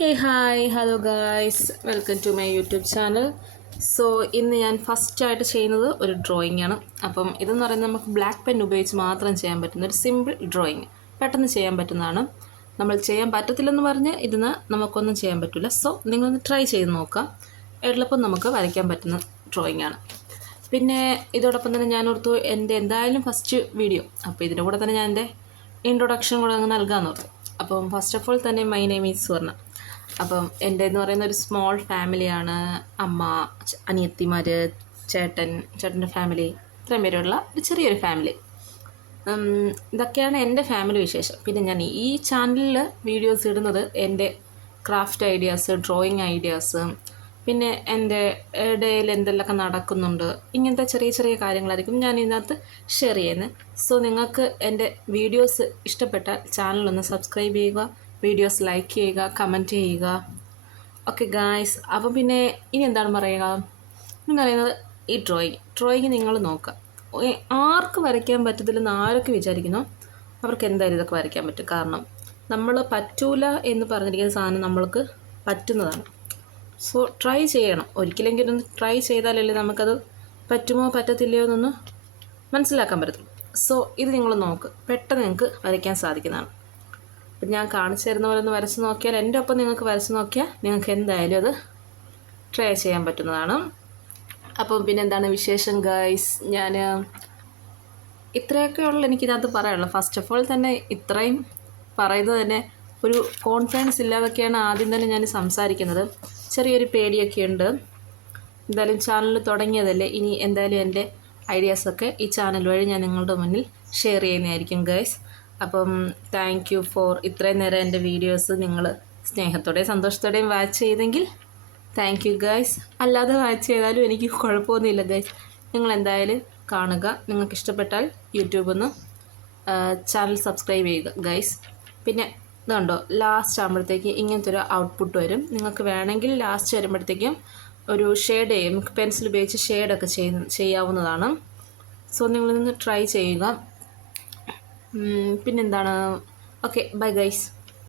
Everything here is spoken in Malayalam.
Hey hi hello guys welcome to my YouTube channel. So ഇന്ന് ഞാൻ ഫസ്റ്റായിട്ട് ചെയ്യുന്നത് ഒരു ഡ്രോയിങ് ആണ്. അപ്പം ഇതെന്ന് പറയുന്നത് നമുക്ക് ബ്ലാക്ക് പെൻ ഉപയോഗിച്ച് മാത്രം ചെയ്യാൻ പറ്റുന്ന ഒരു സിമ്പിൾ ഡ്രോയിങ്, പെട്ടെന്ന് ചെയ്യാൻ പറ്റുന്നതാണ്. നമ്മൾ ചെയ്യാൻ പറ്റത്തില്ലെന്ന് പറഞ്ഞ് ഇതിന് നമുക്കൊന്നും ചെയ്യാൻ പറ്റില്ല. സോ നിങ്ങളൊന്ന് ട്രൈ ചെയ്ത് നോക്കാം. എളുപ്പം നമുക്ക് വരയ്ക്കാൻ പറ്റുന്ന ഡ്രോയിങ് ആണ്. പിന്നെ ഇതോടൊപ്പം തന്നെ ഞാൻ ഓർത്തു എൻ്റെ എന്തായാലും ഫസ്റ്റ് വീഡിയോ, അപ്പോൾ ഇതിൻ്റെ കൂടെ തന്നെ ഞാൻ എൻ്റെ ഇൻട്രൊഡക്ഷൻ കൂടെ അങ്ങ് നൽകാമെന്ന് ഓർത്തു. അപ്പം ഫസ്റ്റ് ഓഫ് ഓൾ തന്നെ മൈ നെയിം ഈസ് സ്വർണ്ണ. അപ്പം എൻ്റെ എന്ന് പറയുന്ന ഒരു സ്മോൾ ഫാമിലിയാണ്. അമ്മ, അനിയത്തിമാർ, ചേട്ടൻ്റെ ഫാമിലി, ഇത്രയും പേരുള്ള ഒരു ചെറിയൊരു ഫാമിലി. ഇതൊക്കെയാണ് എൻ്റെ ഫാമിലി വിശേഷം. പിന്നെ ഞാൻ ഈ ചാനലിൽ വീഡിയോസ് ഇടുന്നത് എൻ്റെ ക്രാഫ്റ്റ് ഐഡിയാസ്, ഡ്രോയിങ് ഐഡിയാസ്, പിന്നെ എൻ്റെ ഇടയിൽ എന്തെങ്കിലുമൊക്കെ നടക്കുന്നുണ്ട്, ഇങ്ങനത്തെ ചെറിയ ചെറിയ കാര്യങ്ങളായിരിക്കും ഞാൻ ഇതിനകത്ത് ഷെയർ ചെയ്യുന്നത്. സോ നിങ്ങൾക്ക് എൻ്റെ വീഡിയോസ് ഇഷ്ടപ്പെട്ടാൽ ചാനലൊന്ന് സബ്സ്ക്രൈബ് ചെയ്യുക, വീഡിയോസ് ലൈക്ക് ചെയ്യുക, കമൻറ്റ് ചെയ്യുക. ഓക്കെ ഗായ്സ്, അപ്പം പിന്നെ ഇനി എന്താണ് പറയുക എന്ന് പറയുന്നത്, ഈ ഡ്രോയിങ് നിങ്ങൾ നോക്കുക. ആർക്ക് വരയ്ക്കാൻ പറ്റത്തില്ലെന്ന് ആരൊക്കെ വിചാരിക്കുന്നോ അവർക്ക് എന്തായാലും ഇതൊക്കെ വരയ്ക്കാൻ പറ്റും. കാരണം നമ്മൾ പറ്റൂല എന്ന് പറഞ്ഞിരിക്കുന്ന സാധനം നമ്മൾക്ക് പറ്റുന്നതാണ്. സോ ട്രൈ ചെയ്യണം. ഒരിക്കലെങ്കിലും ഒന്ന് ട്രൈ ചെയ്താലല്ലേ നമുക്കത് പറ്റുമോ പറ്റത്തില്ലയോ എന്നൊന്ന് മനസ്സിലാക്കാൻ പറ്റും. സോ ഇത് നിങ്ങൾ നോക്ക്, പെട്ടെന്ന് നിങ്ങൾക്ക് വരയ്ക്കാൻ സാധിക്കുന്നതാണ്. അപ്പം ഞാൻ കാണിച്ചു തരുന്ന പോലെ ഒന്ന് വരച്ച് നോക്കിയാൽ, എൻ്റെ ഒപ്പം നിങ്ങൾക്ക് വരച്ച് നോക്കിയാൽ നിങ്ങൾക്ക് എന്തായാലും അത് ട്രൈ ചെയ്യാൻ പറ്റുന്നതാണ്. അപ്പം പിന്നെ എന്താണ് വിശേഷം ഗൈസ്, ഞാൻ ഇത്രയൊക്കെ ഉള്ളു എനിക്കിതിനകത്ത് പറയാനുള്ളത്. ഫസ്റ്റ് ഓഫ് ഓൾ തന്നെ ഇത്രയും പറയുന്നത് തന്നെ ഒരു കോൺഫിഡൻസ് ഇല്ലാതൊക്കെയാണ് ആദ്യം തന്നെ ഞാൻ സംസാരിക്കുന്നത്. ചെറിയൊരു പേടിയൊക്കെ ഉണ്ട്. എന്തായാലും ചാനൽ തുടങ്ങിയതല്ലേ, ഇനി എന്തായാലും എൻ്റെ ഐഡിയാസൊക്കെ ഈ ചാനൽ വഴി ഞാൻ നിങ്ങളുടെ മുന്നിൽ ഷെയർ ചെയ്യുന്നതായിരിക്കും ഗൈസ്. അപ്പം താങ്ക് യു ഫോർ ഇത്രയും നേരം എൻ്റെ വീഡിയോസ് നിങ്ങൾ സ്നേഹത്തോടെയും സന്തോഷത്തോടെയും വാച്ച് ചെയ്തെങ്കിൽ താങ്ക് യു ഗൈസ്. അല്ലാതെ വാച്ച് ചെയ്താലും എനിക്ക് കുഴപ്പമൊന്നുമില്ല ഗൈസ്. നിങ്ങൾ എന്തായാലും കാണുക. നിങ്ങൾക്ക് ഇഷ്ടപ്പെട്ടാൽ യൂട്യൂബിൽ നിന്ന് ചാനൽ സബ്സ്ക്രൈബ് ചെയ്യുക ഗൈസ്. പിന്നെ ഇതുണ്ടോ, ലാസ്റ്റ് ആകുമ്പോഴത്തേക്ക് ഇങ്ങനത്തെ ഒരു ഔട്ട്പുട്ട് വരും. നിങ്ങൾക്ക് വേണമെങ്കിൽ ലാസ്റ്റ് വരുമ്പോഴത്തേക്കും ഒരു ഷെയ്ഡ് ചെയ്യും, നമുക്ക് പെൻസിൽ ഉപയോഗിച്ച് ഷെയ്ഡൊക്കെ ചെയ്യാവുന്നതാണ്. സോ നിങ്ങളിന്ന് ട്രൈ ചെയ്യുക. പിന്നെന്താണ്, ഓക്കെ ബൈ ഗൈസ്.